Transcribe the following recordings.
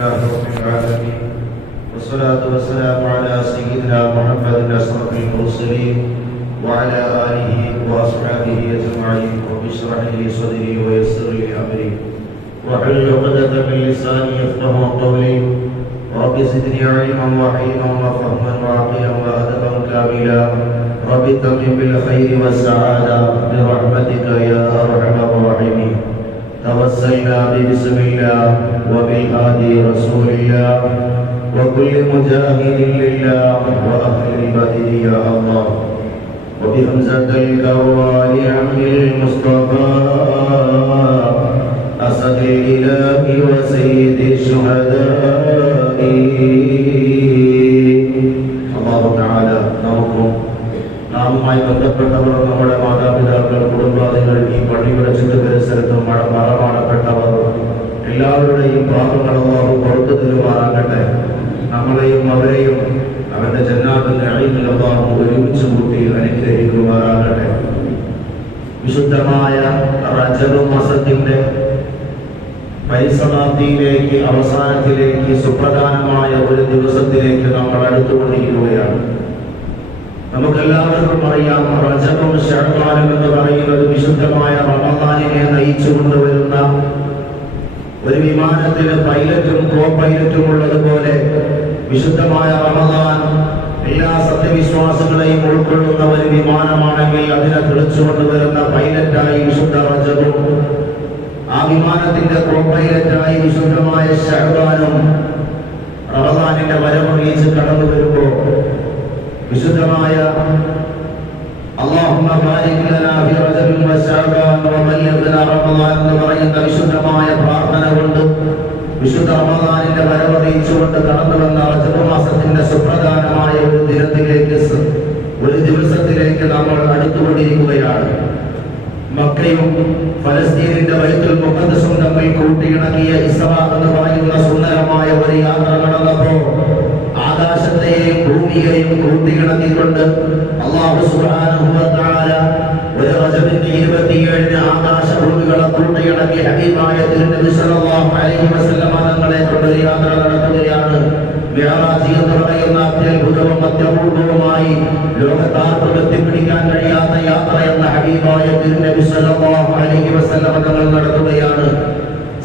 لله رب العالمين والصلاة والسلام على سيدنا محمد أشرف المرسلين وعلى آله وأصحابه أجمعين. رب اشرح لي صدري ويسر لي أمري واحلل عقدة من لساني يفقهوا قولي. رب زدني علما وحلما وفهما وعقلا وأدبا كاملا. رب تمم بالخير والسعادة برحمتك يا أرحم الراحمين. توسلنا ببسم الله وبالهادي رسول الله وكل مجاهد لله وأهل البدر يا الله وبهمزة الكروان عم المصطفى أسد الإله وسيد الشهداء. الله تعالى നമുക്കും നാമുമായി ബന്ധപ്പെട്ടവർ, നമ്മുടെ മാതാപിതാക്കൾ, കുടുംബാദികൾ, ഈ പള്ളിയുടെ ചുറ്റുപരിസരത്തും മരണപ്പെട്ടവർ എല്ലാവരുടെയും പാപങ്ങൾ അല്ലാഹു പുറത്തു തരുമാറാകട്ടെ. നമ്മളെയും അവരെയും അവന്റെ ജന്നാത്തുൽ അഈനിൽ അല്ലാഹു ഒരുമിച്ച് കൂട്ടി അനുഗ്രഹിക്കുമാറാകട്ടെ. വിശുദ്ധമായ റജബ് മാസത്തിന്റെ പരിസമാപ്തിയിലേക്ക്, അവസാനത്തിലേക്ക്, സുപ്രധാനമായ ഒരു ദിവസത്തിലേക്ക് നമ്മൾ അടുത്തുകൊണ്ടിരിക്കുകയാണ്. നമുക്കെല്ലാവർക്കും അറിയാം, റജബും ശഅബാനും എന്ന് പറയുന്നത് വിശുദ്ധമായ റമദാനിനെ നയിച്ചു കൊണ്ടുവരുന്ന ഒരു വിമാനത്തിന് പൈലറ്റും കോ പൈലറ്റും ഉള്ളതുപോലെ വിശുദ്ധമായ റമദാൻ എല്ലാ സത്യവിശ്വാസികളെയും ഉൾക്കൊള്ളുന്ന ഒരു വിമാനമാണെങ്കിൽ അതിനെ തെളിച്ചു കൊണ്ടുവരുന്ന പൈലറ്റായി വിശുദ്ധ റജബും, ആ വിമാനത്തിന്റെ കോ പൈലറ്റായി വിശുദ്ധമായ ശഅബാനും റമദാനിന്റെ വരവറിയിച്ച് കടന്നു വരുമ്പോൾ വിശുദ്ധമായ അല്ലാഹുമ്മ ബാരിക് ലനാ ഫി റജബിൻ വശഅബാൻ വബല്ലിഗ്നാ റമദാൻ എന്ന് പറയുന്ന വിശുദ്ധമായ പ്രാർത്ഥന കൊണ്ട് വിശുദ്ധ റമദാനിന്റെ വരവറിയിച്ചുകൊണ്ട് കടന്നു വന്ന റജബ് മാസത്തിന്റെ സുപ്രധാനമായ ഒരു ദിനത്തിലേക്ക്, ഒരു ദിവസത്തിലേക്ക് നമ്മൾ അടുത്തുകൊണ്ടിരിക്കുകയാണ്. മക്കയും ഫലസ്തീനിന്റെ ബൈത്തുൽ മുഖദ്ദസും തമ്മിൽ കൂട്ടിയിണക്കിയ ഇസ്രാ എന്ന് പറയുന്ന സുന്ദരമായ ഒരു യാത്ര നടന്നപ്പോൾ ആകാശത്തെയും ഭൂമിയെയും കൂട്ടിയിണക്കിക്കൊണ്ട് അല്ലാഹു സുബ്ഹാനഹു വ തആല ഒരു റജബിന്റെ 27 ആകാശഭൂമികളെ കൂട്ടിയിണക്കി ഹബീബായ തിരുനബി സല്ലല്ലാഹു അലൈഹി വസല്ലം തങ്ങളെ കൊണ്ട് യാത്ര നടത്തുകയാണ്. മിഅ്റാജ് എന്ന് പറയുന്ന അത്യത്ഭുതവും അത്യപൂർവവുമായി ലോകത്താർക്കും എത്തിപ്പിടിക്കാൻ കഴിയാത്ത യാത്ര എന്ന ഹബീബായ തിരുനബി സല്ലല്ലാഹു അലൈഹി വസല്ലം തങ്ങൾ നടത്തുകയാണ്.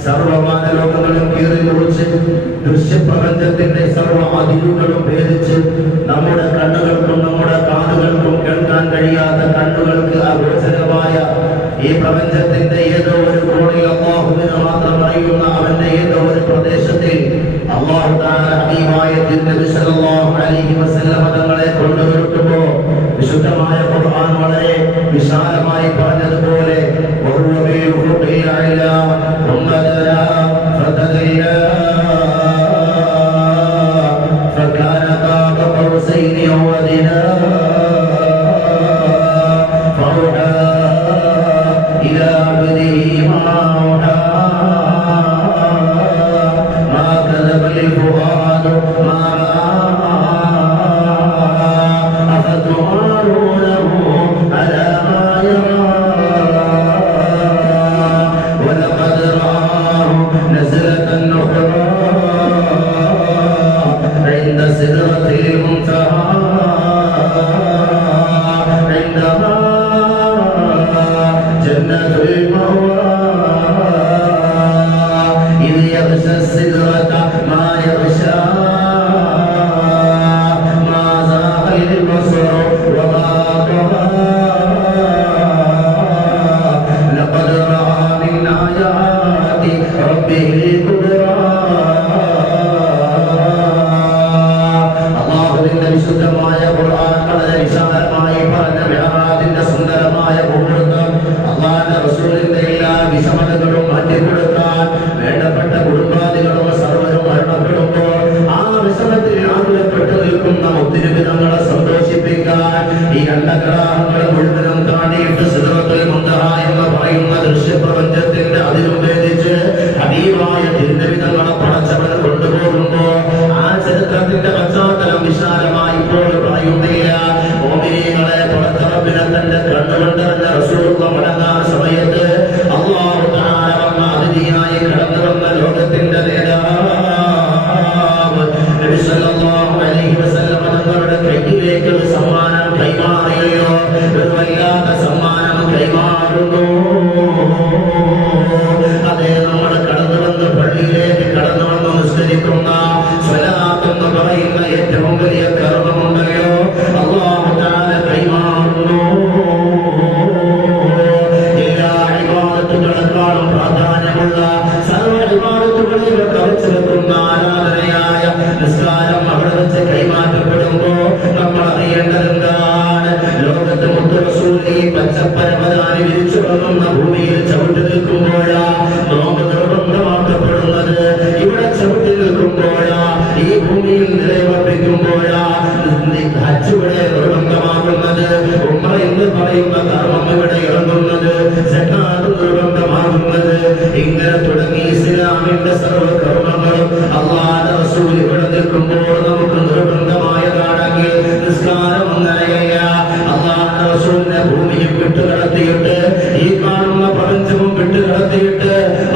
സർവമാന ലോകങ്ങളും കീറി മുറിച്ച് ദൃശ്യപ്രപഞ്ചത്തിന്റെ സർവ അതിരുകളും ഭേദിച്ച് നമ്മുടെ കണ്ണുകൾക്കും നമ്മുടെ കാതുകൾക്കും കേൾക്കാൻ കഴിയാത്ത കണ്ണുകൾക്ക് അഗോചരമായ ഈ പ്രപഞ്ചത്തിന്റെ ഏതോ ഒരു കോണിൽ അല്ലാഹുവിനെ മാത്രം അറിയുന്ന അവന്റെ ഏതോ ഒരു പ്രദേശത്തിൽ അല്ലാഹു തആല ഹബീബായ തിരുനബി സല്ലല്ലാഹു അലൈഹി വസല്ലം തങ്ങളെ കൊണ്ടുവരുമ്പോൾ വിശുദ്ധമായ ഖുർആൻ വളരെ വിശാലമായി പറഞ്ഞതുപോലെ ദൃശ്യപ്രപഞ്ചത്തിന്റെ അതിരും ഭേദിച്ച് ഹബീബായ തിരുനബി തങ്ങളെ പടച്ചവൻ കൊണ്ടുപോകുമ്പോ ആ ചരിത്രത്തിന്റെ പശ്ചാത്തലം വിശാലമായി ഇപ്പോൾ പറയുന്നില്ല. മോമിനീങ്ങളെ പടച്ചറബിനെ തന്റെ കണ്ണുകൊണ്ടറിഞ്ഞ റസൂലുള്ളാഹി മടങ്ങാൻ സമയത്ത് അല്ലാഹു തആല വന്ന ചവിട്ടി നിൽക്കുമ്പോഴാ നോമ്പ് നിർബന്ധമാക്കപ്പെടുന്നത്. ഇവിടെ ചവിട്ടി നിൽക്കുമ്പോഴാ ഈ ഭൂമിയിൽ നിലയുറപ്പിക്കുമ്പോഴാ ഹജ്ജ് ഇവിടെ നിർബന്ധമാകുന്നത്. ഉംറ എന്ന് പറയുന്ന കർമ്മം ഇവിടെ ഇറങ്ങുന്നത്. സകാത്ത് നിർബന്ധമാകുന്നത്. ഇങ്ങനെ തുടങ്ങി ഇസ്ലാമിന്റെ സർവ്വ കർമ്മങ്ങളും അല്ലാഹുവിന്റെ റസൂൽ ഇവിടെ നിൽക്കുമ്പോൾ നമുക്ക് നിർബന്ധമായതാണെങ്കിൽ നിസ്കാരം അങ്ങനെയല്ല. അല്ലാഹുവിന്റെ റസൂലിനെ ഭൂമിയും വിട്ടുകടത്തിയിട്ട് ഈ കാണുന്ന പ്രപഞ്ചവും വിട്ടുകടത്തിയിട്ട്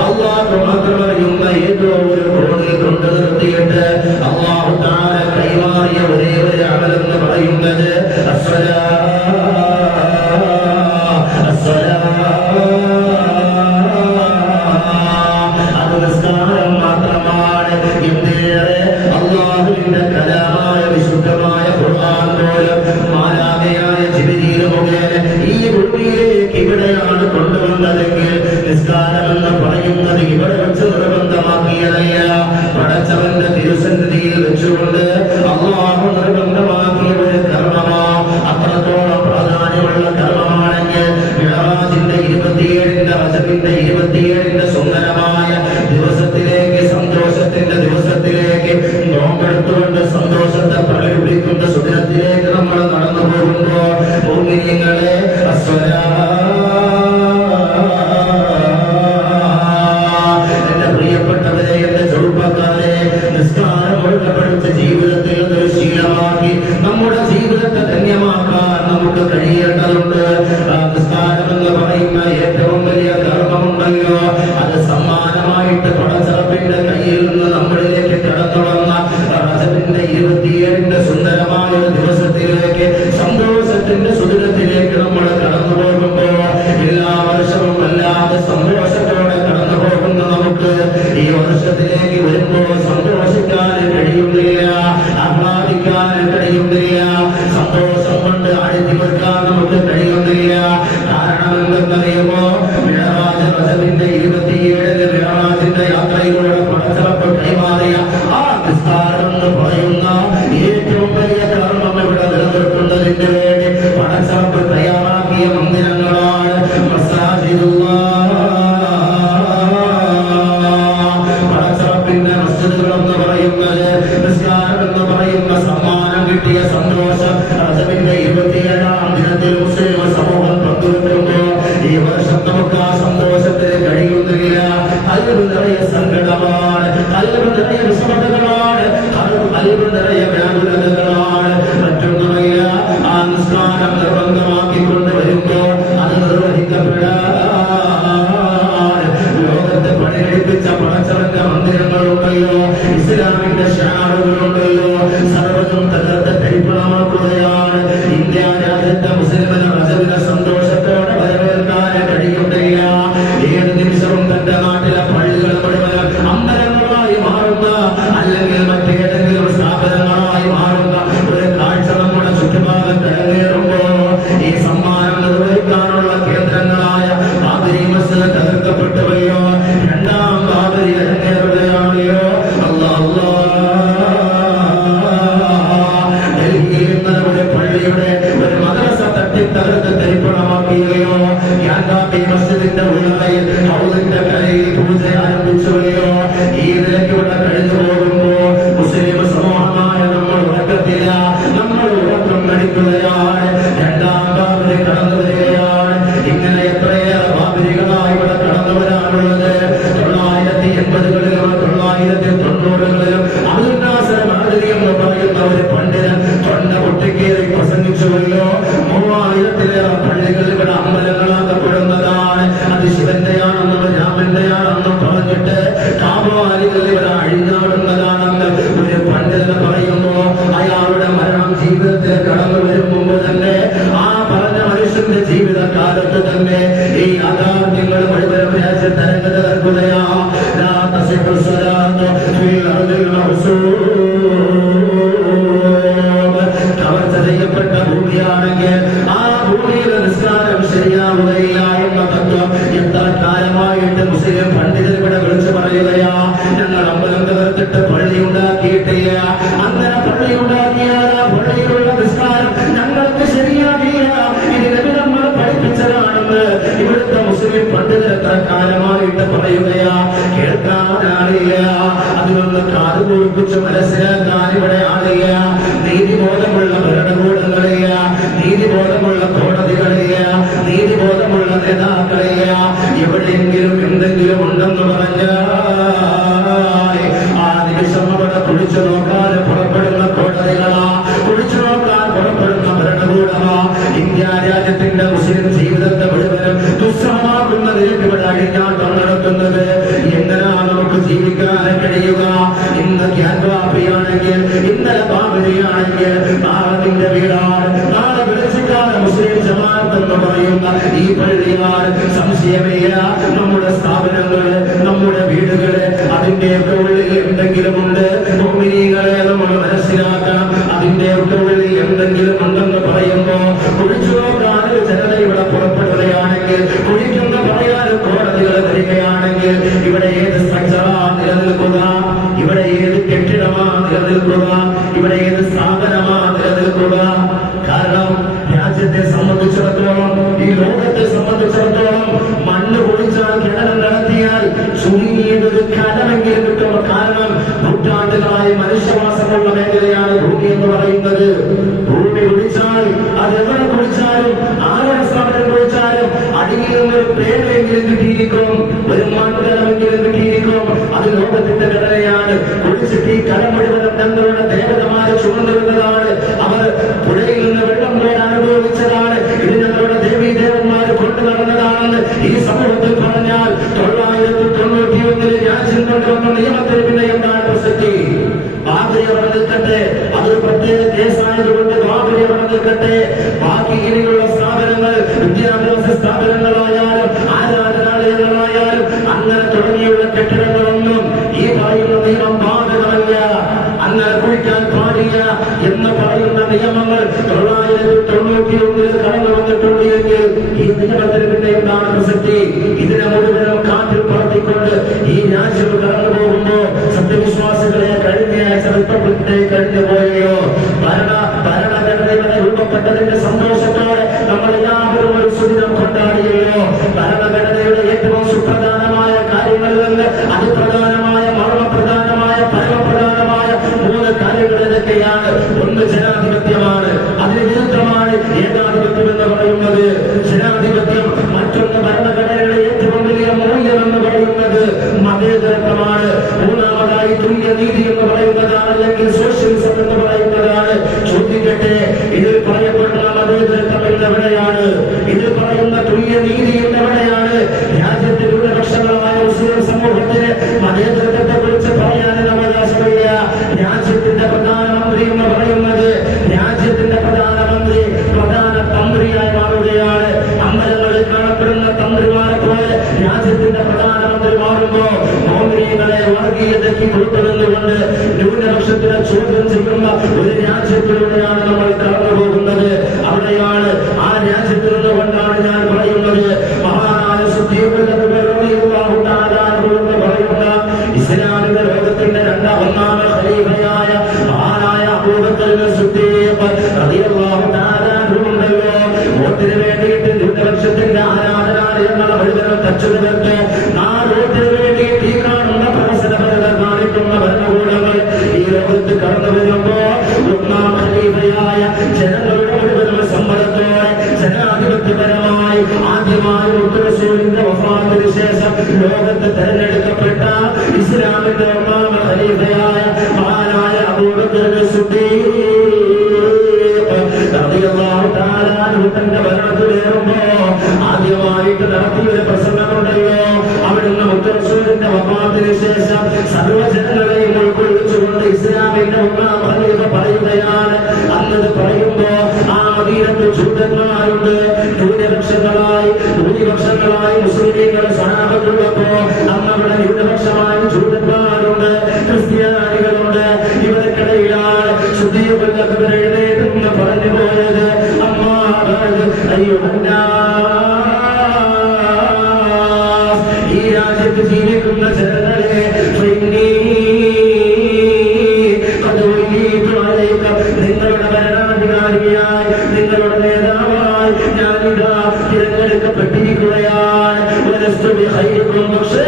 അല്ലാഹു മാത്രം അറിയുന്ന ഏതോ ഒരു കോണിൽ കൊണ്ടു നിർത്തിയിട്ട് അല്ലാഹു തആല കൈമാറിയ ഒരേ ഒരു അമലെന്ന് പറയുന്നത് അത് നിസ്കാരം മാത്രമാണ്. ഇന്ത്യയിലെ അല്ലാഹുവിന്റെ കലാമായ വിശുദ്ധമായ ഖുർആൻ പോലും മാലാഖയായ ജിബ്രീൽ മുഖേന ഈ ഭൂമിയിലേക്ക് ഇവിടെയാണ് കൊണ്ടുവന്നതെങ്കിൽ നിസ്കാരം എന്ന് പറയുന്നത് ഇവിടെ വെച്ച് നിർബന്ധമാക്കിയതല്ല. പടച്ചവന്റെ തിരുസന്നിധിയിൽ വെച്ചുകൊണ്ട് അല്ലാഹു നിർബന്ധമാക്കിയ ഒരു കർമ്മമാ. അത്രത്തോളം പ്രാധാന്യമുള്ള കർമ്മമാണെങ്കിൽ മിഅ്റാജിന്റെ 27ന്റെ റജബിന്റെ 27ന്റെ സുന്ദരമായ ദിവസത്തിലേക്ക്, സന്തോഷത്തിന്റെ ദിവസത്തിലേക്ക്, നോമ്പെടുത്തുകൊണ്ട് സന്തോഷത്തെ പ്രകടിപ്പിക്കുന്ന സുദിനത്തിലേക്ക് നമ്മൾ നടന്നു പോകുമ്പോൾ മുഅ്മിനീങ്ങളെ എന്റെ പ്രിയപ്പെട്ടവരെ, എന്റെ ചെറുപ്പക്കാരെ, നിസ്കാരം ഒഴുകപ്പെടുത്ത ജീവിതത്തിൽ ഒരു ശീലമാക്കി നമ്മുടെ ജീവിതത്തെ ധന്യമാക്കാൻ നമുക്ക് കഴിയേണ്ടതുണ്ട്. നിസ്കാരം എന്ന് പറയുന്ന ഏറ്റവും വലിയ കർമ്മമുണ്ടല്ലോ, അത് സമ്മാനമായിട്ട് പടച്ചറപ്പിന്റെ കയ്യിൽ നിന്ന് നമ്മളിലേക്ക് കടന്നു വന്ന റജബിന്റെ 27ന്റെ സുന്ദരമായ ഒരു ദിവസത്തിലേക്ക്, സന്തോഷത്തിന്റെ സുദിനത്തിലേക്ക് നമ്മൾ കടന്നു പോകുമ്പോൾ എല്ലാ വർഷവും വല്ലാതെ സന്തോഷത്തോടെ കടന്നു പോകുന്ന നമുക്ക് ഈ വർഷത്തിലേക്ക് വരുമ്പോൾ സന്തോഷിക്കാൻ കഴിയുന്നില്ല, ആഹ്ലാദിക്കാൻ കഴിയുന്നില്ല, സന്തോഷം കൊണ്ട് അടിത്തിവെക്കാൻ നമുക്ക് കഴിയുന്നില്ല. കാരണം എന്തെന്നറിയുമോ? മിഅ്റാജ് റജബിന്റെ 27ന് മിഅ്റാജിന്റെ യാത്രയിലൂടെ പടച്ചറപ്പ് കൈമാറിയ ആ നിസ്കാരം എന്ന് പറയുന്ന ഏറ്റവും വലിയ കർമ്മം ഇവിടെ നിലനിർത്തുന്നതിന് വേണ്ടി പടച്ചറപ്പ് തയ്യാറാക്കിയ മന്ദിരങ്ങളാണ് മസാജിദുല്ലാഹ്. പടച്ചറപ്പിന്റെ മസ്ജിദുകൾ എന്ന് പറയുന്നത്, നിസ്കാരം എന്ന് പറയുന്ന സമ്മാനം കിട്ടിയ സന്തോഷം റജബിന്റെ 27ാം ദിനത്തിൽ മുസ്ലിം സമൂഹം പങ്കുവെക്കുമ്പോൾ ഈ വർഷം നമുക്ക് ആ സന്തോഷത്തിന് കഴിയുന്നില്ല. കൽബ് നിറയെ സങ്കടമാണ്, കൽബ് നിറയെ വിഷമതകളാണ്, കൽബ് നിറയെ വ്യാകുലതകളാണ്. മറ്റൊന്നുമില്ല, ആ നിസ്കാരം നിർബന്ധമാക്കിക്കൊണ്ട് വരുമ്പോൾ അത് നിർവഹിക്കപ്പെടാൻ ലോകത്തെ പണിയെടുപ്പിച്ച പടച്ചവന്റെ മന്ദിരങ്ങളുണ്ടല്ലോ, ഇസ്ലാമിന്റെ ഷാറുകളുണ്ടല്ലോ, സർവ്വതും തകർത്ത് തരിപ്പണമാക്കുകയാണ്. ഇന്ത്യ രാജ്യത്തെ മുസ്ലിമിന് റജബിനെ സന്തോഷത്തോടെ വരവേൽക്കാൻ കഴിയുന്നില്ല. ഏത് നിമിഷവും തന്റെ നാട്ടിലെ പള്ളികൾ മുഴുവൻ അമ്പലങ്ങളായി മാറുന്ന, അല്ലെങ്കിൽ മറ്റേതെങ്കിലും സ്ഥാപനങ്ങളായി മാറുന്ന ഒരു കാഴ്ച നമ്മുടെ ചുറ്റുഭാഗത്ത് അരങ്ങേറുമ്പോ ഈ സമ്മാനം നിർവഹിക്കാനുള്ള കേന്ദ്രങ്ങളായ ബാബരി മസ്ജിദ് തകർക്കപ്പെട്ടുകയോ രണ്ടാം ബാബരി അരങ്ങേറുകയാണെയോ ഡൽഹിയിൽ നിന്ന് ഒരു പള്ളിയുടെ ഒരു മദ്രസ തട്ടിത്തകർത്ത് തരിപ്പണമാക്കുകയോ യാൻഗാബി മസ്ജിദിന്റെ ഉള്ളറയിൽ ഹൗദിന്റെ കാലമായിട്ട് പറയുകയാ, കേൾക്കാനാളില്ല, അതിനൊന്ന് കാത് കുറിപ്പിച്ച് മനസ്സിലാക്കാൻ ഇവിടെ ആളില്ല. നീതിബോധമുള്ള ഭരണകൂടങ്ങളില്ല, നീതിബോധമുള്ള കോടതികളില്ല, നീതിബോധമുള്ള നേതാക്കളില്ല. എവിടെയെങ്കിലും എന്തെങ്കിലും ഉണ്ടെന്ന് പറഞ്ഞാൽ ആ നിമിഷം അവിടെ കുഴിച്ചു നോക്കാൻ പുറപ്പെടുന്ന കോടതികളാ, കുഴിച്ചു നോക്കാൻ പുറപ്പെടുന്ന ഭരണകൂടമാ. ഇന്ത്യ രാജ്യത്തിന്റെ മുസ്ലിം ജീവിതത്തെ മുഴുവനും ദുസ്സഹമാക്കുന്നതിലേക്ക് ഇവിടെ അഴിഞ്ഞാട്ടം നടത്തുന്നത്. എങ്ങനെയാണ് നമുക്ക് ജീവിക്കാൻ കഴിയുക? ഇന്ന് ഗ്യാൻവാപ്പിയാണെങ്കിൽ, ഇന്നലെ ബാബരിയാണെങ്കിൽ, നാളെ നിന്റെ വീടാണ്, നാളെ വിളിച്ചിട്ടാണ് മുസ്ലിം ജമാഅത്ത് എന്ന് പറയുന്ന ഈ പള്ളിയാണ്. സംശയമില്ല, നമ്മുടെ സ്ഥാപനങ്ങള്, നമ്മുടെ വീടുകള്, അതിന്റെയൊക്കെ ഉള്ളിൽ എന്തെങ്കിലും ഉണ്ട്. മുഅ്മിനീങ്ങളെ നമ്മൾ മനസ്സിലാക്കണം. അതിന്റെയൊക്കെ ഉള്ളിൽ എന്തെങ്കിലും ഉണ്ടെന്ന് പറയുമ്പോ കുഴിച്ചു നോക്കാൻ ജനത ഇവിടെ പുറപ്പെടുകയാണെങ്കിൽ, കുഴിക്കുന്ന പറയാൻ കോടതികൾ വരികയാണെങ്കിൽ, ഇവിടെ ഏത് സ്ട്രക്ചറാ നിലനിൽക്കുക? ഇവിടെ ഏത് കെട്ടിടമാ നിലനിൽക്കുക? ഇവിടെ ഏത് സ്ഥാപനമാ നിലനിൽക്കുക? കാരണം രാജ്യത്തെ സംബന്ധിച്ചിടത്തോളം, ഈ ലോകത്തെ സംബന്ധിച്ചിടത്തോളം, മണ്ണ് പൊളിച്ചാൽ ഖനനം നടത്തിയാൽ ചുരുങ്ങിയതൊരു കലമെങ്കിലും കിട്ടും. കാരണം നൂറ്റാണ്ടുകളായി മനുഷ്യവാസമുള്ള മേഖലയാണ് ഭൂമി എന്ന് പറയുന്നത്. ഭൂമി കുഴിച്ചാൽ, അതെവിടെ കുഴിച്ചാലും, ആരുടെ സ്ഥാപനം കുഴിച്ചാലും അടിയിൽ നിന്നൊരു പേരെങ്കിലും കിട്ടിയിരിക്കും, ഒരു മണ്ഡലമെങ്കിലും കിട്ടിയിരിക്കും. അത് ലോകത്തിന്റെ ഘടനയാണ്. കുഴിച്ചിട്ട് ഈ കലം മുഴുവനും തങ്ങളുടെ ദേവതമാരെ ചുമന്നിരുന്നതാണ്. അവർ പുഴയിൽ നിന്ന് വെള്ളം കോരാൻ അനുഭവിച്ചതാണ്. ഇത് ഞങ്ങളുടെ ദേവീ ദേവന്മാർ കൊണ്ടു നടന്നതാണെന്ന് ഈ സമൂഹത്തിൽ പറഞ്ഞാൽ 991 രാജ്യം കൊണ്ടുവന്ന നിയമത്തിന് പിന്നെ എന്താണ് പ്രസക്തി? ബാബരി അവിടെ നിൽക്കട്ടെ, അതൊരു പ്രത്യേക കേസായതുകൊണ്ട് ബാബരി അവിടെ നിൽക്കട്ടെ. ബാക്കി ഇനിയുള്ള സ്ഥാപനങ്ങൾ, വിദ്യാഭ്യാസ സ്ഥാപനങ്ങളായാലും ആരാധനാലയങ്ങളായാലും അങ്ങനെ തുടങ്ങിയുള്ള കെട്ടിടങ്ങളൊന്നും ഈ പറയുന്ന നിയമം ബാധകമല്ല. അങ്ങനെ കുഴിക്കാൻ പാടില്ല എന്ന് പറയുന്ന നിയമങ്ങൾ 991 കടന്നു വന്നിട്ടുണ്ട് എങ്കിൽ ഈ നിയമത്തിന് പിന്നെ എന്താണ് പ്രസക്തി? ഇതിനെ മുഴുവനും കാറ്റിൽ പറത്തിക്കൊണ്ട് ഈ രാജ്യം കടന്നു പോകുമ്പോ സത്യവിശ്വാസികളെ കഴിഞ്ഞ കഴിഞ്ഞു പോയോ? ഭരണഘടനയുടെ രൂപപ്പെട്ടതിന്റെ സന്തോഷത്തോടെ നമ്മൾ എല്ലാവരും ഒരു സുദിനം കൊണ്ടാടിയല്ലോ. ഭരണഘടനയുടെ ഏറ്റവും സുപ്രധാനമായ കാര്യങ്ങളിൽ നിന്ന് അതിപ്രധാനമായ, മർമ്മപ്രധാനമായ, പരമപ്രധാനമായ 3 കാര്യങ്ങൾ ഇതൊക്കെയാണ്. ഒന്ന് ജനാധിപത്യമാണ്, അതിന് വിരുദ്ധമാണ് ഏകാധിപത്യം എന്ന് പറയുന്നത്. ജനാധിപത്യം. മറ്റൊന്ന് ഭരണഘടനയുടെ ഏറ്റവും വലിയ മൂല്യം എന്ന് പറയുന്നത് മതേതരത്വമാണ്. മൂന്നാമതായി തുല്യനീതി എന്ന് പറയുന്നതാണ്, അല്ലെങ്കിൽ സോഷ്യലിസം എന്ന് പറയുന്നതാണ്. ചോദിക്കട്ടെ, ഇതിൽ പറയപ്പെടുന്ന മതേതരത്വം എന്നെവിടെയാണ്? ഇതിൽ പറയുന്ന തുല്യനീതി എന്നെവിടെയാണ്? രാജ്യത്തെ ന്യൂനപക്ഷങ്ങളായ മുസ്ലിം സമൂഹത്തിന് മതേതരത്വത്തെ കുറിച്ച് പറയാനും അവകാശമില്ല. രാജ്യത്തിന്റെ പ്രധാനമന്ത്രി എന്ന് പറയുന്നത്, രാജ്യത്തിന്റെ പ്രധാനമന്ത്രി പ്രധാന തന്ത്രിയായി മാറുകയാണ്. അമ്പലങ്ങളിൽ കാണപ്പെടുന്ന തന്ത്രിമാരെ പോലെ രാജ്യത്തിന്റെ പ്രധാനമന്ത്രി മാറുമ്പോ മോമിനികളെ വർഗീയതയ്ക്ക് കൊടുത്തുകൊണ്ട് ന്യൂനപക്ഷത്തിനെ ചോദ്യം ചെയ്യുന്ന ഒരു രാജ്യത്തിലൂടെയാണ് നമ്മൾ കടന്നു പോകുന്നത്. അവിടെയാണ്, ആ രാജ്യത്തിൽ നിന്നുകൊണ്ടാണ് ഞാൻ പറയുന്നത്, മഹാനായ എന്ന് പറയുന്ന ഇസ്ലാമിക ലോകത്തിന്റെ ഒന്നാമത്തെ ഖലീഫയായ മഹാനായ അബൂബക്കർ സിദ്ദീഖ് റളിയല്ലാഹു തആല അൻഹുണ്ടല്ലോ. വോട്ടിന് വേണ്ടിയിട്ട് ന്യൂനപക്ഷത്തിന്റെ ആരാധനാലയങ്ങളെ മുഴുവനും തച്ചുതകർത്ത് നാടോട്ടിന് വേണ്ടിയിട്ട് ഈ കാണുന്ന പ്രവർത്തനപരത കാണിക്കുന്ന ഭരണകൂടങ്ങൾ ഈ ലോകത്ത് കടന്നു വരുമ്പോ ഒന്നാം ഖലീഫയായ ജനങ്ങളുടെ മുഴുവനും സമ്മതത്തോടെ ജനാധിപത്യപരമായി ആദ്യമായി റസൂലിന്റെ വഫാത്തിന് ശേഷം ലോകത്ത് തെരഞ്ഞെടുക്കപ്പെട്ട ഇസ്ലാമിന്റെ ഒന്നാം ഖലീഫയായ മഹാനായ അബൂബക്കർ സിദ്ദീഖ് റളിയല്ലാഹു തആല അൻഹു തന്റെ ഭരണത്തിലേറുമ്പോ ആദ്യമായിട്ട് നടത്തിയൊരു പ്രസംഗമുണ്ടല്ലോ. അവിടുന്ന് മുത്തറസൂലിന്റെ വഫാത്തിന് ശേഷം സർവ്വജനങ്ങളെയും ഉൾക്കൊള്ളിച്ചുകൊണ്ട് ഇസ്ലാമിന്റെ ഒന്നാം ഖലീഫ പറയുകയാണ്. അന്നത് പറയുമ്പോ ആ മദീനത്ത് ജൂതന്മാരുണ്ട്, ഭൂരിപക്ഷങ്ങളായി മുസ്ലിമീങ്ങളെ സഹാബത്തുള്ളപ്പോ അന്നവിടെ ന്യൂനപക്ഷമായി ജൂതന്മാരുണ്ട്, ക്രിസ്ത്യാനികളുണ്ട്. ഇവർക്കിടയിലാണ് എഴുന്നേറ്റെന്ന് പറഞ്ഞു പോയത്. ഈ രാജ്യത്ത് ജീവിക്കുന്ന ജനങ്ങളെ നിങ്ങളുടെ ഭരണാധികാരിയായി, നിങ്ങളുടെ നേതാവായി ഞാനിതാ തിരഞ്ഞെടുക്കപ്പെട്ടിരിക്കുകയാണ്. സഹായിക്കും. പക്ഷേ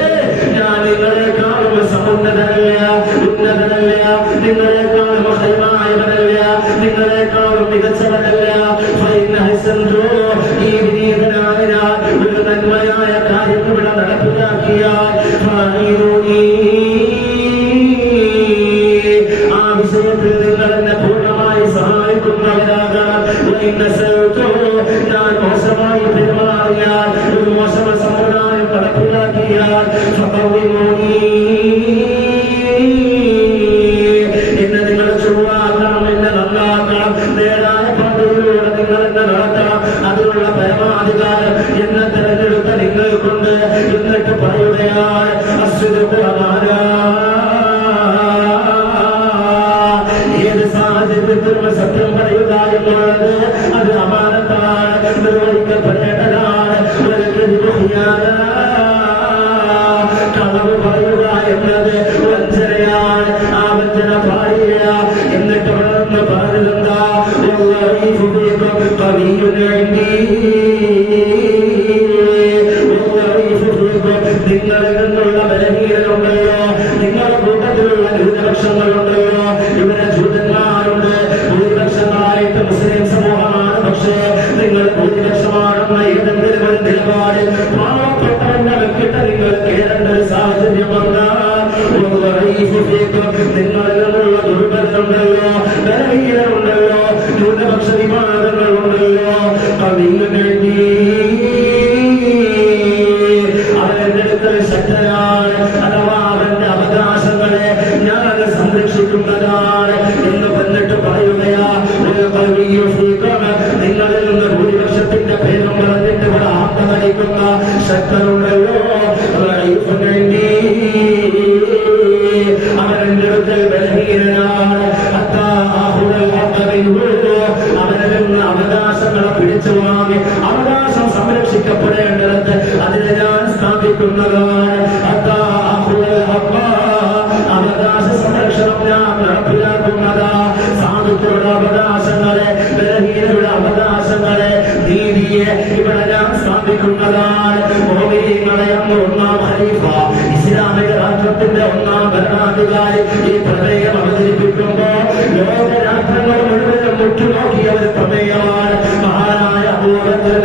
ഞാൻ നിങ്ങളെക്കാളും സമുന്നതനല്ല, ഉന്നതനല്ല, നിങ്ങളെക്കാളും ഹൈറായവനല്ല, നിങ്ങളെക്കാളും മികച്ചവനല്ല. ഈ വിനീതനായ ഒരു നന്മയായ കാര്യം ഇവിടെ നടപ്പിലാക്കിയാൽ ആ വിഷയത്തിൽ നിങ്ങൾ എന്നെ പൂർണ്ണമായി സഹായിക്കുന്നവരാകണം. ഞാൻ മോശമായി പെരുമാറിയാൽ, ഒരു മോശമ സമ്പ്രദായം നടപ്പിലാക്കിയാൽ എന്നെ നിങ്ങൾ ചുവടാക്കണം, എന്നെ നന്നാക്കണം, നേരായ പദ്ധതിയിലൂടെ നിങ്ങൾ എന്നെ നടത്തണം. അതിനുള്ള പരമാധികാരം എന്നെ തെരഞ്ഞെടുത്ത നിങ്ങൾക്കുണ്ട്. എന്നിട്ട് പറയുകയാണ് ഏത് സാഹചര്യത്തിലും സത്യം പറയുക എന്നുള്ളത് അത് അമാനത്താണ്, നിർവഹിക്കപ്പെടേണ്ടതാണ്. കളവ് പറയുക എന്നത് വഞ്ചനയാണ്, ആ വഞ്ചന പാടില്ല. എന്നിട്ട് വളർന്ന് പറഞ്ഞതെന്താ? നിങ്ങളിൽ നിന്നുള്ള ബലഹീനരുണ്ടല്ലോ, നിങ്ങളുടെ കൂട്ടത്തിലുള്ള ന്യൂനപക്ഷങ്ങളുണ്ടല്ലോ, ഇവിടെ ജൂതന്മാരുണ്ട്, ഭൂരിപക്ഷങ്ങളായിട്ട് മുസ്ലിം സമൂഹമാണ്. പക്ഷേ നിങ്ങൾ ഭൂരിപക്ഷമാണെന്ന ഏതെങ്കിലും ഒരു നിലപാടിൽ പാവപ്പെട്ടവന്റെ വെക്കിട്ട് നിങ്ങൾ കേരേണ്ട ഒരു സാഹചര്യം വന്നാൽ നിങ്ങളിൽ നിന്നുള്ള ദുർബലരുണ്ടല്ലോ, ബലഹീനരുണ്ടല്ലോ, ന്യൂനപക്ഷ വിഭാഗങ്ങളുണ്ടല്ലോ, അതിനു വേണ്ടി അവന്റെ അടുക്കൽ ശക്തനാണ്, അഥവാ അവന്റെ അവകാശങ്ങളെ ഞാൻ സംരക്ഷിക്കുന്നതാണ് എന്ന് വന്നിട്ട് പറയുകയാ. നിങ്ങളിൽ നിന്ന് ഭൂരിപക്ഷത്തിന്റെ പേരും പറഞ്ഞിട്ട് ഇവിടെ ആത്മകരിക്കുന്ന ശക്തനുണ്ടല്ലോ, അവന്റെ അടുക്കൽ ബലഹീനനാണ്. അവനിൽ നിന്ന് അവകാശങ്ങളെ പിടിച്ചു വാങ്ങി അവകാശം സംരക്ഷിക്കപ്പെടേണ്ടത് അതിനെ ഞാൻ സ്ഥാപിക്കുന്നതാണ്. അവകാശ സംരക്ഷണം ഞാൻ നടപ്പിലാക്കുന്നതാ. സാധുക്കളുടെ അവകാശങ്ങളെ, ബലഹീനരുടെ അവകാശങ്ങളെ, നീതിയെ ഇവിടെ ഞാൻ സ്ഥാപിക്കുന്നതാണ്. മോമിനീങ്ങളെ ഒന്നാം ഖലീഫ, ഇസ്ലാമിക രാഷ്ട്രത്തിന്റെ ഒന്നാം ഭരണാധികാരി ഈ പ്രമേയം അവതരിപ്പിക്കുമ്പോ ലോകരാഷ്ട്രങ്ങൾ മുഴുവനും മുറ്റുനോക്കിയ ഒരു പ്രമേയമാണ്. മഹാനായ അബൂബക്കർ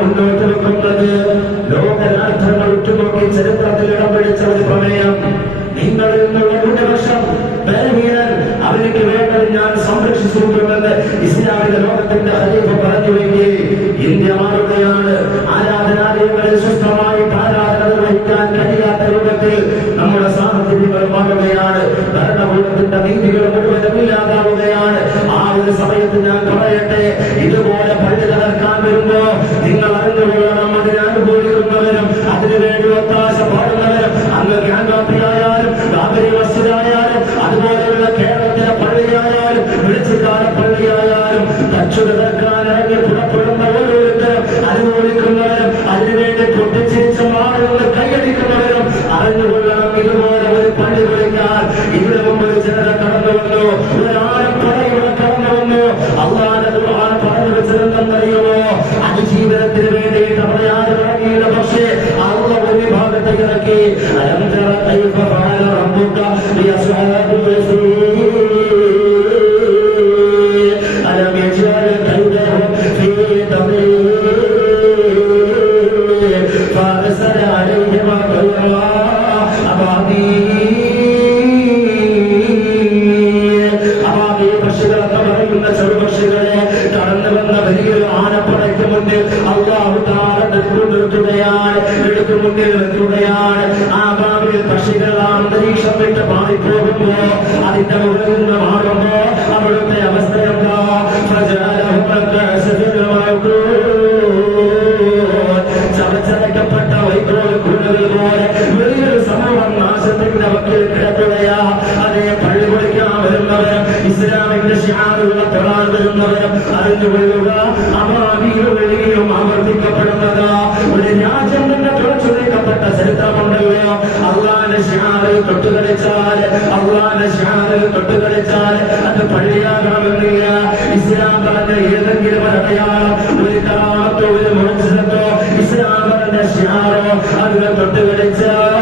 മുന്നോട്ട് വെക്കുന്നത്. ലോകരാഷ്ട്രങ്ങൾ ഉറ്റുനോക്കി ചരിത്രത്തിൽ ഇടം പിടിച്ച ഒരു പ്രമേയം. നിങ്ങളിൽ നിന്നുള്ള ന്യൂനപക്ഷം, ബലഹീനൻ, അവർക്ക് വേണ്ടത് ഞാൻ സംരക്ഷിച്ചിട്ടുണ്ടെന്ന് ഇസ്ലാമിക ലോകത്തിന്റെ ഖലീഫ പറഞ്ഞുവെങ്കിൽ ഇന്ത്യ മാറുകയാണ്. ആരാധനാലയങ്ങളിൽ സ്വസ്ഥമായിട്ട് ആരാധന നിർവഹിക്കാൻ കഴിയാത്ത രൂപത്തിൽ നമ്മുടെ സാഹചര്യങ്ങൾ മാറുകയാണ്. ഭരണകൂടത്തിന്റെ നീതികൾ മുഴുവനും ഇല്ലാതാവുകയാണ്. ആ ഒരു സമയത്ത് ഞാൻ പറയട്ടെ, ഇതുപോലെ പള്ളി തകർക്കാൻ വരുമ്പോ നിങ്ങൾ അറിഞ്ഞുകൊള്ളണം, അതിനെ അനുഭവിക്കുന്നവരും അതിനുവേണ്ടി ഒത്താശ പാടുന്നവരും, അങ്ങ് ഗ്യാങ്കാപ്പിയായാലും ബാബരി മസ്ജിദായാലും അതുപോലെയുള്ള കേരളത്തിലെ പള്ളിയായാലും വിളിച്ചുകാല പള്ളിയായാലും തച്ചു തകർക്കാൻ ഇറങ്ങി പുറപ്പെടുന്ന ഓരോരുത്തരും അനുഭവിക്കുന്നവരും അതിനുവേണ്ടി പൊട്ടിച്ചിരിച്ച മാറുന്ന കൈയടിക്കുന്നവരും അറിഞ്ഞുകൊള്ളണം, ഇതുപോലെ ഒരു പള്ളി വിളിക്കാൻ ഇവിടെ മുമ്പ് ഒരു ജനത കടന്നു വന്നു, ഒരാഴപ്പടയുടെ കടന്നു വന്നു. അള്ളാഹുവിന്റെ ഖുർആൻ പറഞ്ഞു വെച്ചതെന്നറിയുമോ? അതിജീവനത്തിന് വേണ്ടിയിട്ട് പറയാതെ ഇറങ്ങിയത്. പക്ഷേ അള്ളാഹു ഒരു വിഭാഗത്തെ ഇറക്കി. അലം തറ കൈഫ ഫഅല റബ്ബുക ബിഅസ്ഹാബിൽ ഫീൽ അലം യജ്അൽ കൈദഹും ഫീ തദീൽ ഫഅർസല അലൈഹിം തയ്റാ അബാബീൽ. പക്ഷികളെന്ന് പറയുന്ന ചെറുപക്ഷികളെ കടന്നു വന്ന വലിയൊരു ആനപ്പടയ്ക്ക് മുന്നിൽ അല്ലാഹു തആല നിർത്തുകയാണ്, എടുത്തു മുന്നിൽ വെക്കുകയാണ്. ആ ഭാവിയിൽ പക്ഷികൾ അന്തരീക്ഷം വിട്ട് മാറിപ്പോകുമ്പോ അതിന്റെ മുകളിൽ നിന്ന് മാറുമ്പോ അവിടുത്തെ അവസ്ഥ എന്താ? ചവച്ചടക്കപ്പെട്ട വൈക്കോൽ കൂടുകൾ പോലെ വലിയൊരു സമൂഹം നാശത്തിന്റെ വക്കിൽ കിടക്കുകയാ. അതേ പള്ളി പൊളിക്കാൻ വരുന്നവരും ഇസ്ലാമിന്റെ ശിആറുള്ള ഖുർആൻ വരുന്നവരും അറിഞ്ഞുകൊള്ളുക, അബാബീൽ വഴിയും ആവർത്തിക്കപ്പെടുന്നതാ. ഒരു രാജ്യം തന്നെ തുറച്ചുനീക്കപ്പെട്ട ചരിത്രമുണ്ടല്ലോ. അള്ളാന്റെ ശിആറിൽ തൊട്ടുകളിച്ചാൽ, അള്ളാന്റെ ശിആറിൽ തൊട്ടുകളിച്ചാൽ തൊട്ട് കളിച്ചാൽ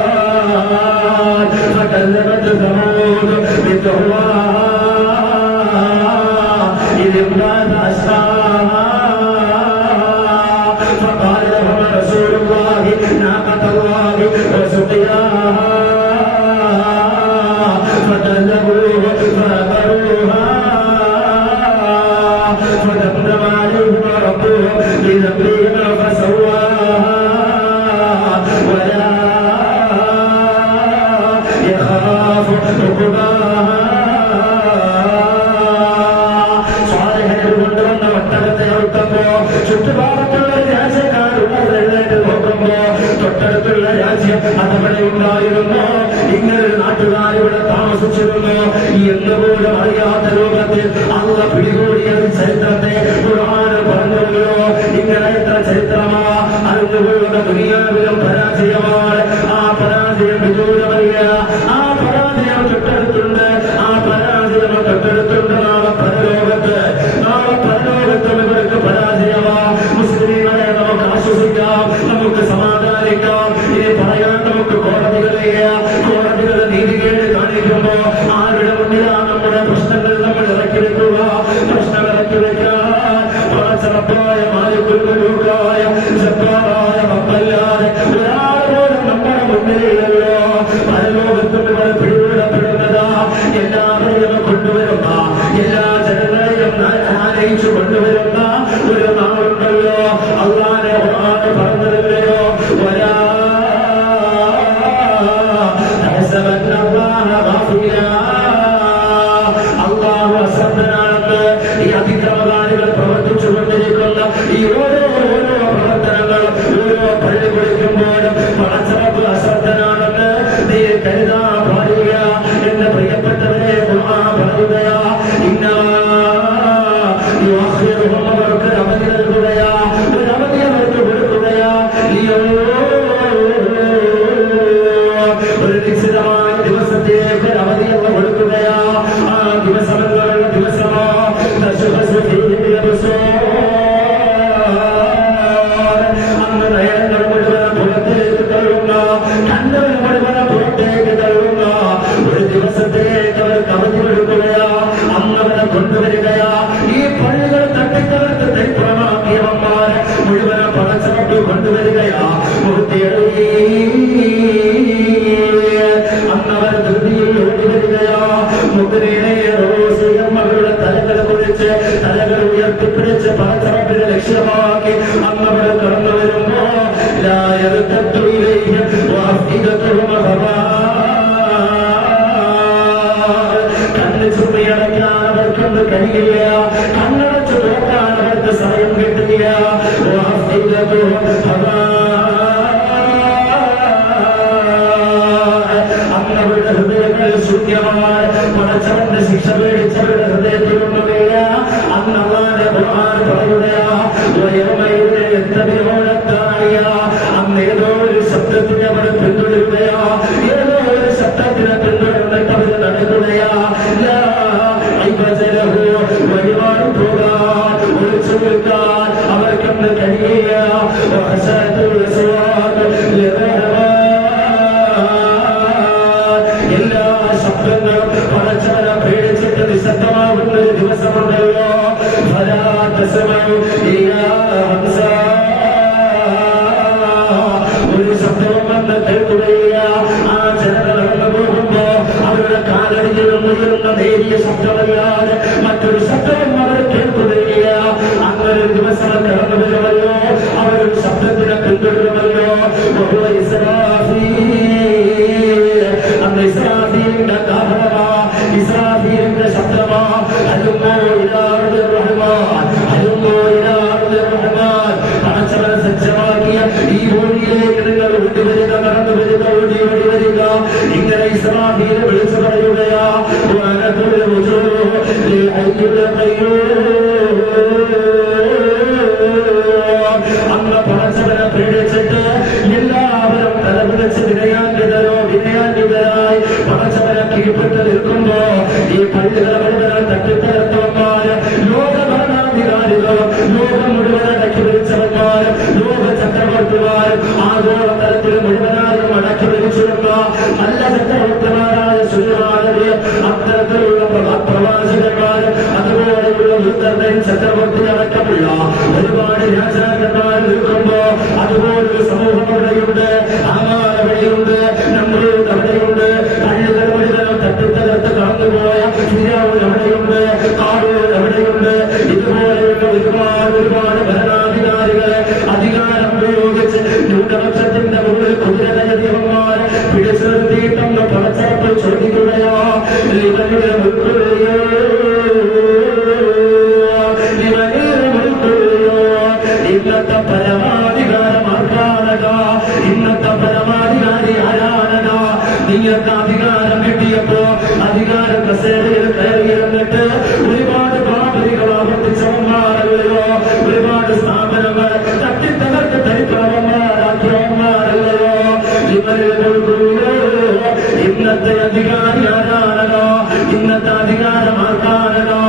ചുറ്റുപാടത്തുള്ള രാജ്യക്കാരുള്ള നോക്കുമ്പോ തൊട്ടടുത്തുള്ള രാജ്യം അതവിടെ ഉണ്ടായിരുന്നു. ഇങ്ങനൊരു നാട്ടുകാരിവിടെ താമസിച്ചിരുന്നു എന്നുപോലും അറിയാത്ത രൂപത്തിൽ അള്ള പിടികൂടിയ ചരിത്രത്തെ ഖുർആൻ പറഞ്ഞല്ലോ. ഇങ്ങനെ എത്ര ചരിത്രമാ അറിഞ്ഞുകൊള്ളുന്ന ദുനിയാവിലും പരാജയമാണ്. ആ പരാജയം വിദൂരമല്ല, ആ പരാജയം തൊട്ടടുത്തുണ്ട്, ആ പരാജയം തൊട്ടടുത്തുണ്ട്. നാളെ പരലോകത്ത് ഇവർക്ക് പരാജയമാ. മുസ്ലിങ്ങളെ നമുക്ക് ആശ്വസിക്കാം, നമുക്ക് സമാധാനിക്കാം. ഇനി പറയാൻ നമുക്ക് കോടതികൾ നീതികേട് കാണിക്കുമ്പോ ആരുടെ മുന്നിലാണ് നമ്മുടെ പ്രശ്നങ്ങൾ നമ്മൾ ഇറക്കി വെക്കുക? പ്രശ്നം ഇറക്കി വെക്കാൻ പണച്ചറപ്പായ മാലിക്കുൽമലൂക്കായ ജബ്ബാറായ മക്കല്ലാതെ ഒരാൾ പോലും നമ്മുടെ മുന്നിലല്ലോ. പരലോകത്തും ഇവർ പിടികൂടപ്പെടുന്നതാ. എല്ലാവരെയും കൊണ്ടുവരുന്ന, എല്ലാ ജനങ്ങളെയും ആനയിച്ചു കൊണ്ടുവരുന്ന ഒരു നാളുണ്ടല്ലോ. അള്ളാനെ പറഞ്ഞതല്ലയോ, അള്ളാഹു അസംതനാണെന്ന് ഈ അതിക്രമകാരികൾ പ്രവർത്തിച്ചുകൊണ്ടിരിക്കുന്ന ഈ ഓരോ പ്രവർത്തനങ്ങളും ഓരോ പള്ളി കുളിക്കുമ്പോഴും പണച്ചറപ്പ് അശ്രദ്ധനാണെന്ന് നീ കരുതാൻ പാടില്ല എന്ന് പ്രിയപ്പെട്ടവരെ ഖുർആൻ പറയുകയാ. അവർക്ക് അവധി നൽകുകയാ, ഒരു അവധി അവർക്ക് കൊടുക്കുകയാ. ഒരു നിശ്ചിതമായ ദിവസത്തേക്ക് അവധിയൊക്കെ കൊടുക്കുകയാ. ആ ദിവസങ്ങളുടെ ദിവസമോ അന്ന് നയനങ്ങൾ മുഴുവൻ പുറത്തേക്ക് തള്ളുന്ന, കണ്ണുകൾ മുഴുവൻ പുറത്തേക്ക് തള്ളുന്ന ഒരു ദിവസത്തേക്ക് അവർക്ക് അവധി കൊടുക്കുകയാ. അന്ന് അവരെ കൊണ്ടുവരികയാ. ഈ പള്ളികൾ തട്ടിത്തകർത്ത് തൈപ്പുറമാക്കിയവന്മാരെ മുഴുവൻ പണച്ചവട്ട് കൊണ്ടുവരികയാ. അന്നവർ ധൃതിയിൽ ഓടിവരികയാ. അവരുടെ തലകൾ കുറിച്ച് തലകൾ ഉയർത്തിപ്പിടിച്ച് പണച്ചവട്ടിനെ ലക്ഷ്യമാക്കി അന്നവർ കടന്നു വരുമ്പോ കണ്ണ് ചുമ്മിയടയ്ക്കാൻ അവർക്കൊന്ന് കഴിയില്ല, കണ്ണടച്ചു നോക്കാൻ അവർക്ക് സമയം കിട്ടില്ല. അന്നവരുടെ ഹൃദയങ്ങൾ ശൂന്യമാണ്. പടച്ചവന്റെ ശിക്ഷ പേടിച്ചവരുടെ ഹൃദയത്തിലൊന്നുമില്ല. അന്ന് അള്ളാന്റെ ഖുർആൻ പറയുകയാ, അന്ന് ഏതോ ഒരു ശബ്ദത്തിന് അവർ പിന്തുടരുകയാ, ഏതോ ഒരു ശബ്ദത്തിനെ പിന്തുടർന്നിട്ട് അവർ നടക്കുകയാ. വഴിപാട് പോകാൻ, ഒളിച്ചു നിൽക്കാൻ അവർക്കൊന്ന് കഴിയില്ല. എല്ലാ ശബ്ദങ്ങളും പടച്ചവനെ പേടിച്ചിട്ട് നിശബ്ദമാകുന്ന ഒരു ദിവസമുണ്ടല്ലോ. ഒരു ശബ്ദവും വന്ന് കേൾക്കുകയില്ല. ആ ജനങ്ങൾ നടന്നു പോകുമ്പോ അവരുടെ കാലടിയിലും ഉയരുന്ന നേരിയ ശബ്ദമല്ലാതെ മറ്റൊരു ശബ്ദവും അവർ കേൾക്കുകയില്ല. അങ്ങനെ ദിവസം കടന്നു വരുമല്ലോ, അവരൊരു ശബ്ദത്തിനെ പിന്തുടരുമല്ലോ. അന്ന് ഇസ്രാഫീലിന്റെ കാഹളമാ, ഇസ്രാഫീലിന്റെ ശബ്ദമാ. പണച്ചവനെ സജ്ജമാക്കിയ ഈ ഭൂമിയിലേക്ക് നിങ്ങൾ ഓടിവരിക, നടന്നു വരിക, ഓടി വരിക. ഇങ്ങനെ ഇസ്രാഫീൽ വിളിച്ചു പറയുകയാ, അന്ന് പണച്ചവനെ പേടിച്ചിട്ട് എല്ലാവരും തലകുലച്ച് വിനയാന്വിതരായി പണച്ചവനെ കീഴ്പ്പെട്ട് നിൽക്കുമ്പോ ഈ പള്ളികളെ മുഴുവൻ തട്ടിത്തകർത്തവന്മാര്, ലോക ഭരണാധികാരികളും ലോകം മുഴുവൻ അടക്കി വിളിച്ചവന്മാരും ലോക ചക്രവർത്തി രാജാക്കന്മാരും ആഗോള തലത്തിൽ മുഴുവനായും അടക്കി ഭരിച്ചിരുന്ന നല്ല ചക്രവർത്തിമാരായ സുലൈമാനബി, അത്തരത്തിലുള്ള പ്രവാചകന്മാരും അതുപോലെയുള്ള യുദ്ധത്തിൽ ചക്രവർത്തി അടക്കമുള്ള ഒരുപാട് രാജാക്കന്മാർ നിൽക്കുമ്പോ അതുപോലൊരു സമൂഹം അവിടെയുണ്ട്, ആമാൻ അവിടെയുണ്ട്, നമ്രൂദ് അവിടെയുണ്ട്, പള്ളികൾ മുഴുവനും തട്ടിത്തകർത്ത് കടന്നുപോയ ഫിർഔൻ അവിടെയുണ്ട്, ഖാറൂൻ അവിടെയുണ്ട്. ഇതുപോലെയുള്ള ഒരുപാട് ഭരണാധികാരികളെ അധികാരം ഉപയോഗിച്ച് ന്യൂനപക്ഷത്തിന്റെ മുകളിൽ കുതിരനയതിയന്മാരെ പിടിച്ചു നിർത്തിയിട്ടെന്ന് പടച്ചറപ്പ് ചോദിക്കുകയോ ഇന്നത്തെ പരമാധികാരം ആർക്കാനക, ഇന്നത്തെ പരമാധികാരി ആരാനക? നിങ്ങൾക്ക് അധികാരം കിട്ടിയപ്പോ അധികാര കസേരയിൽ കയറിയിരുന്നിട്ട് ഒരുപാട് ബാബരികൾ ആവർത്തിച്ചവന്മാരല്ലയോ, ഒരുപാട് സ്ഥാപനങ്ങൾ തട്ടിത്തകർക്ക് തരിപ്പവന്മാരാക്കിയവന്മാരല്ലയോ? ഇന്നത്തെ അധികാരി ആരാനോ? ഇന്നത്തെ അധികാരം ആർക്കാനോ?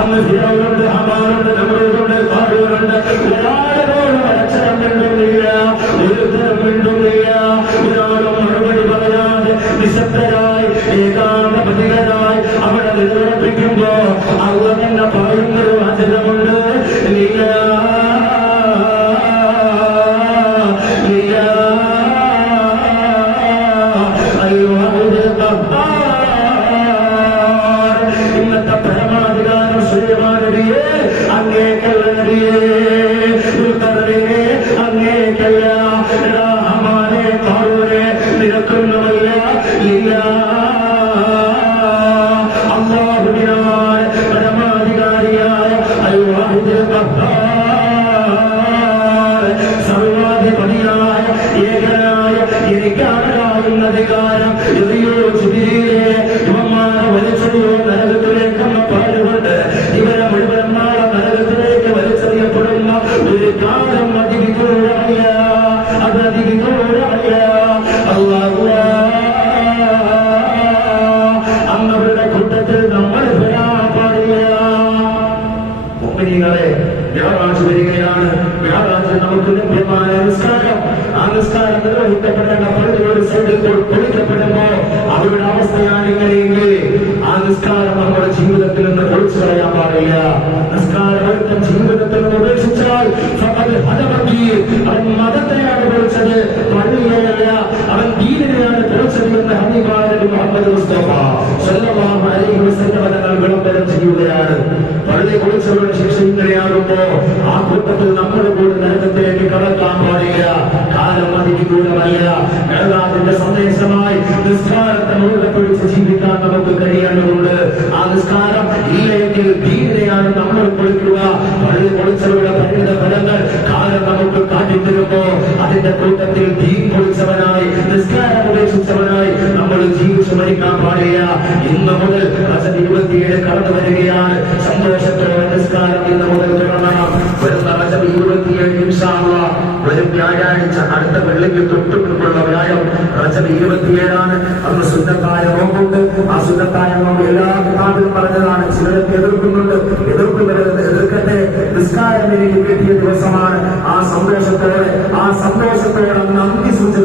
അന്ന് ഫിറൗനുണ്ട്, ഹമാനുണ്ട്, നമ്രൂദുണ്ട്, ഖാറൂനുണ്ട്. ഒരാളോടും അക്ഷരം മിണ്ടുന്നില്ല, ഒരു തരം മിണ്ടുന്നില്ല. ഒരാളും മറുപടി പറയാതെ നിശബ്ദരായി ഏകാന്തപതികരായി അവിടെ നിലയുറപ്പിക്കുമ്പോ അവർ തന്നെ പറയുന്നൊരു വാചകമുണ്ട്, ഇന്നത്തെ പരമാധികാരം സുലൈമാനബിയെ അങ്ങേക്കല്ല, നബിയെ അങ്ങേക്കല്ല, ഹമാനെ ഖാറൂനെ നിരക്കുന്നവല്ല. അല്ലാഹുവിനാൽ പരമാധികാരിയായ അൽ-വാഹിദുൽ ഖഹാർ, സർവാധിപതിയായ ഏകനായ എനിക്കാരാകുന്ന അധികാരം എറിയോ ജിബ്രീലേ, ഇവന്മാരെ വലിച്ചെറിയോ നരകത്തിലേക്കെന്ന പാടുകൊണ്ട് ഇവരെ മുഴുവൻ നാളെ നരകത്തിലേക്ക് വലിച്ചെറിയപ്പെടുന്ന ഒരു കാലം അതിവിദൂരമല്ല, അത് അതിവിദൂരമല്ല. അല്ലാഹു അങ്ങവരുടെ കൂട്ടത്തിൽ നമ്മൾ വരാൻ പാടില്ല. മുഅ്മിനീങ്ങളെ, മിഅ്റാജ് വരികയാണ്. മിഅ്റാജിൽ നമുക്ക് ലഭ്യമായ നിസ്കാരം, ആ നിസ്കാരം നിർവഹിക്കപ്പെടേണ്ട പള്ളിയുടെ സൈഡിൽ പൊളിക്കപ്പെടുമ്പോ അവരുടെ അവസ്ഥയാണ് ഇങ്ങനെയെങ്കിൽ ആ നിസ്കാരം നമ്മുടെ ജീവിതത്തിൽ നിന്ന് പൊളിച്ചു കളയാൻ പാടില്ല. നിസ്കാരം ഒരുത്തൻ ജീവിതത്തിൽ നിന്ന് ഉപേക്ഷിച്ചാൽ അവൻ മതത്തെയാണ് പൊളിച്ചത്, പള്ളിയെയല്ല. അവൻ ദീനിനെയാണ് പൊളിച്ചത് എന്ന് ഹബീബായ മുഹമ്മദ് മുസ്തഫ സ്വല്ലല്ലാഹു അലൈഹി വസല്ലം തങ്ങൾ വിളംബരം ചെയ്യുകയാണ്. പള്ളി പൊളിച്ചവരുടെ ശിക്ഷ ഇങ്ങനെയാകുമ്പോ ആ കൂട്ടത്തിൽ നമ്മൾ കൂടി നരകത്തിലേക്ക് കടക്കാൻ പാടില്ല. കാലം അതിവിദൂരമല്ല. മിഅ്റാജിന്റെ സന്ദേശമായി നിസ്കാരത്തെ മുറുകെ പിടിച്ച് ജീവിക്കാൻ നമുക്ക് കഴിയേണ്ടതുണ്ട്. ആ നിസ്കാരം ഇല്ലെങ്കിൽ ദീനിനെയാണ് നമ്മൾ പൊളിക്കുക. പള്ളി പൊളിച്ചവരുടെ പരിണിത ഫലങ്ങൾ കാലം നമുക്ക് കാട്ടിത്തരുമ്പോ അതിന്റെ കൂട്ടത്തിൽ ദീൻ പൊളിച്ചവനായി, നിസ്കാരം ഉപേക്ഷിച്ചവനായി നമ്മൾ ജീവിച്ചു മരിക്കാൻ പാടില്ല. ഇന്ന് മുതൽ റജബ് 27 കടന്നു വരികയാണ്. സന്തോഷത്തോടെ നിസ്കാരം ഇന്ന് മുതൽ തുടങ്ങണം. വരുന്ന റജബ് 27 ഇൻഷാ അല്ലാഹ് വരും വ്യാഴാഴ്ച, അടുത്ത വെള്ളിക്ക് തൊട്ടു മുൻപുള്ള വ്യാഴം റജബ് 27 അന്ന് സുന്നത്തായ നോമ്പുണ്ട്. ആ സുന്നത്തായ നോമ്പ് എല്ലാ കിതാബിലും പറഞ്ഞതാണ്. ചിലരൊക്കെ എതിർക്കുന്നുണ്ട്, എതിർക്കട്ടെ. നിസ്കാരം എനിക്ക് കിട്ടിയ ദിവസമാണ്. ആ സന്തോഷത്തോടെ നന്ദി സൂചന